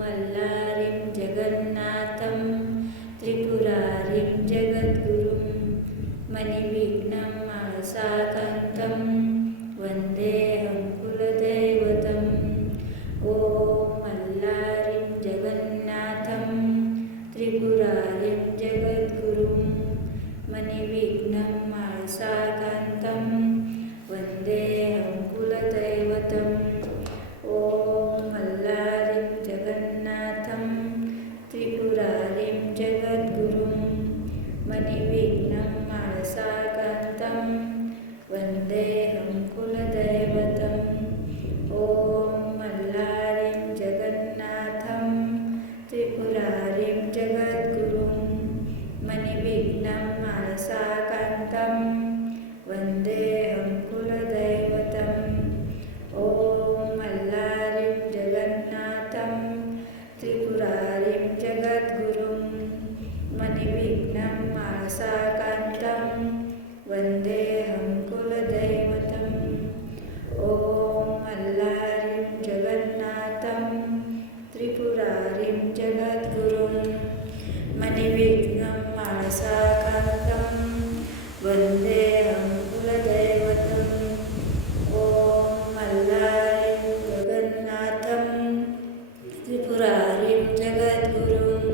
मल्लारिं जगन्नाथं त्रिपुरारिं जगद्गुरुं मणिविघ्नं मानसाकान्तं वन्देऽहं कुलदैवतम्। ॐ मल्लारिं जगन्नाथं त्रिपुरारिं जगद्गुरुं मणिविघ्नं मानसाकान्तं वन्देऽहं कुलदैवतम्। ॐ मल्लारिं जगन्नाथं त्रिपुरारिं जगद्गुरुं मणिविघ्नं मानसाकान्तं वन्देऽहं कुलदैवतम्। ॐ मल्लारिं जगन्नाथं त्रिपुरारिं जगद्गुरुं मणिविघ्नं मानसाकान्तं वन्देऽहं कुलदैवतम्। ॐ मल्लारिं जगन्नाथं त्रिपुरारिं जगद्गुरुं मणिविघ्नं मानसाकान्तं वन्देऽहं कुलदैवतम्। ॐ मल्लारिं जगन्नाथं त्रिपुरारिं जगद्गुरुं मणिविघ्नं मानसाकान्तं वन्देऽहं कुलदैवतम्। ॐ मल्लारिं जगन्नाथं त्रिपुरारिं जगद्गुरुं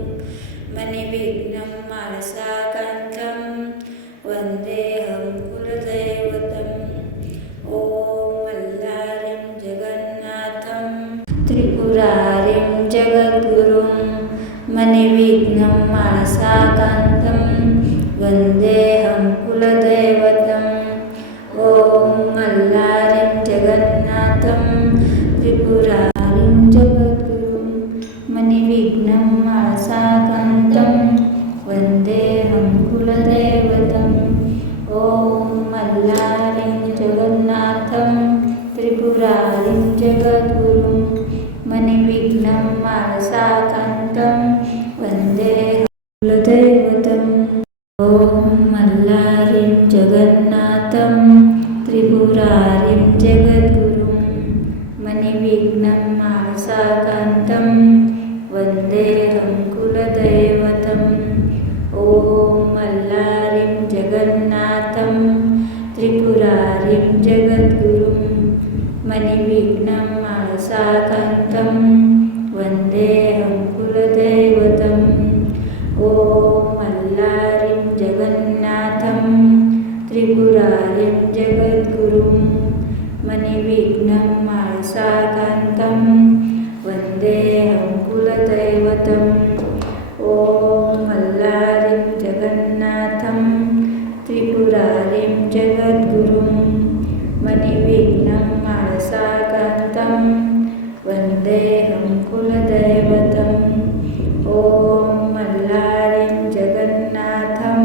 मणिविघ्नं मानसाकान्तं वन्देऽहं कुलदैवतम्। ॐ मल्लारिं जगन्नाथं त्रिपुरारिं जगद्गुरुं मणिविघ्नं मानसाकान्तं वन्देऽहं कुलदैवतम्। ॐ मल्लारिं जगन्नाथं त्रिपुरारिं जगद्गुरुं मणिविघ्नं मानसाकान्तं वन्देऽहं कुलदैवतम्। ॐ मल्लारिं जगन्नाथं त्रिपुरारिं जगद्गुरुं मणिविघ्नं मानसाकान्तं वन्देऽहं कुलदैवतम्। ॐ मल्लारिं जगन्नाथं त्रिपुरारिं जगद्गुरुं मणिविघ्नं मानसाकान्तं वन्देऽहं कुलदैवतम्। ॐ मल्लारिं जगन्नाथं त्रिपुरारिं जगद्गुरुं मणिविघ्नं मानसाकान्तं वन्देऽहं कुलदैवतम्। ॐ मल्लारिं जगन्नाथं त्रिपुरारिं जगद्गुरुं मणिविघ्नं मानसाकान्तं वन्देऽहं कुलदैवतम्। ॐ मल्लारिं जगन्नाथं त्रिपुरारिं जगद्गुरुं मणिविघ्नं मानसाकान्तं वन्देऽहं कुलदैवतम्। ॐ मल्लारिं जगन्नाथं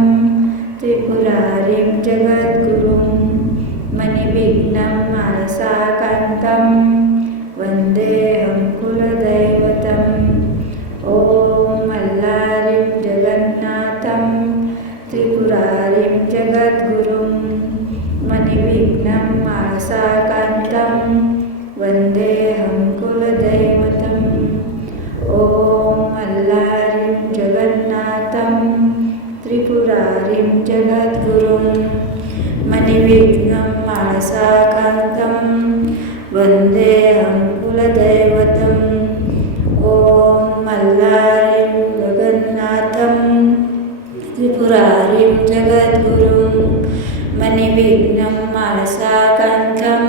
त्रिपुरारिं जगद्गुरुं मणिविघ्नं मानसाकान्तं वन्देऽहं कुलदैवतम्। ॐ मल्लारिं जगन्नाथं त्रिपुरारिं जगद्गुरुं मणिविघ्नं मानसाकान्तं वन्देऽहं कुलदैवतम्। ॐ मल्लारिं जगन्नाथं त्रिपुरारिं जगद्गुरुं मणिविघ्नं मानसाकान्तं वन्देऽहं कुलदैवतम्। ॐ मल्लारिं जगन्नाथं त्रिपुरारिं जगद्गुरुं मणिविघ्नं मानसाकान्तं